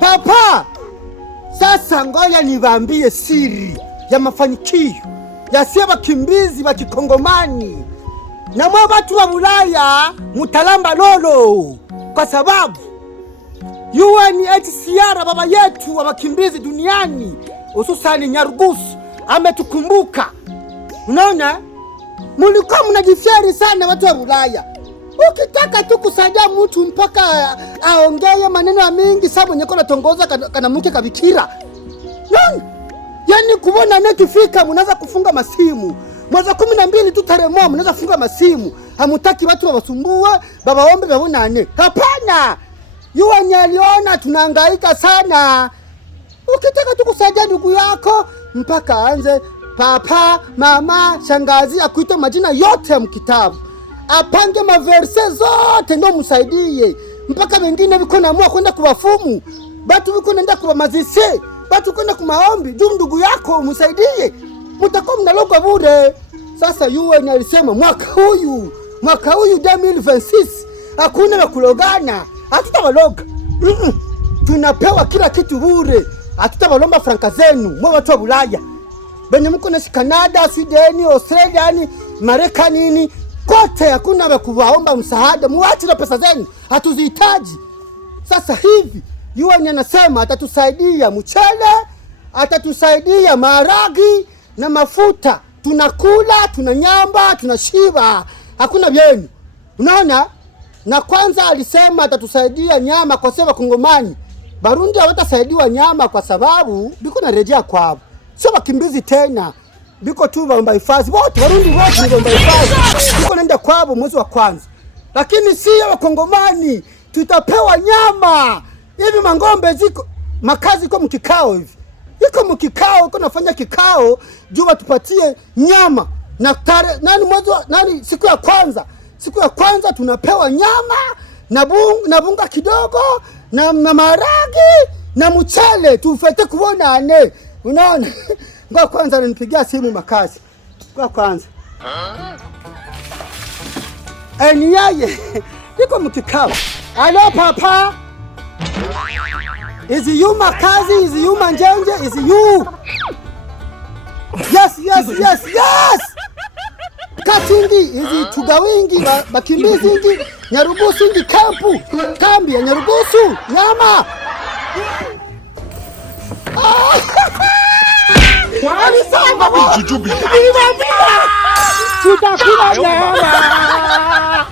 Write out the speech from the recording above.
Papa, sasa ngoja niwaambie siri ya mafanikio ya sie wakimbizi wa Kikongomani na mwa watu wa Ulaya mutalamba lolo, kwa sababu UNHCR baba yetu wa wakimbizi duniani hususani Nyarugusu ametukumbuka. Unaona, mulikuwa mnajifyari sana watu wa Ulaya. Ukitaka tu kusaidia mtu mpaka aongee maneno ya mingi sababu mwenye kona tongoza kana mke kabikira. Nani? Yani kuona nekifika mnaanza kufunga masimu. Mwezi 12 tu tarehe moja mnaanza kufunga masimu. Hamutaki watu wawasumbue, baba ombe baonane. Hapana. UN aliona tunahangaika sana. Ukitaka tu kusaidia ndugu yako mpaka aanze papa, mama, shangazi akuite majina yote ya mkitabu. Apange maverse zote ndo msaidie. Mpaka wengine biko naamua kwenda kuwafumu. Batu biko naenda kwa mazise. Batu kwenda kumaombi. Juu ndugu yako msaidie. Mutakuwa mnaloga bure. Sasa UN alisema mwaka huyu 2026 hakuna na kulogana. Hatutawaloga. Tunapewa kila kitu bure. Hatutawalomba franka zenu mwa watu wa Ulaya. Benye mko na Canada, Sweden, Australia, Marekani kote hakuna wa kuwaomba msaada. Muache na pesa zenu. Hatuzihitaji. Sasa hivi UN anasema atatusaidia mchele, atatusaidia maharagi na mafuta. Tunakula, tunanyamba, tunashiba. Hakuna vyenu. Unaona? Na kwanza alisema atatusaidia nyama kwa sababu Kongomani Barundi hawatasaidiwa nyama kwa sababu biko narejea kwao. Sio wakimbizi tena. Biko tu waomba hifadhi. Wote Barundi wote ndio waomba hifadhi. Biko naenda kwao mwezi wa kwanza. Lakini sio Wakongomani tutapewa nyama. Hivi mangombe ziko makazi iko mkikao hivi. Iko mkikao, iko nafanya kikao juu watupatie nyama. Na nani siku ya kwanza. Siku ya kwanza tunapewa nyama na bunga kidogo na maharagi na mchele tufete kuona ane. Unaona? Ngoja kwanza nipigia simu makazi. Ngoja kwanza. Ni yeye. Niko mkikao. Alo papa. Is you makazi? Is you manjanje? Is you? Yes. Katingi, hizi tugawingi, bakimbizi ingi, Nyarugusu ingi kambi ya Nyarugusu, nyama. Alisamba mo! Tutakula nyama!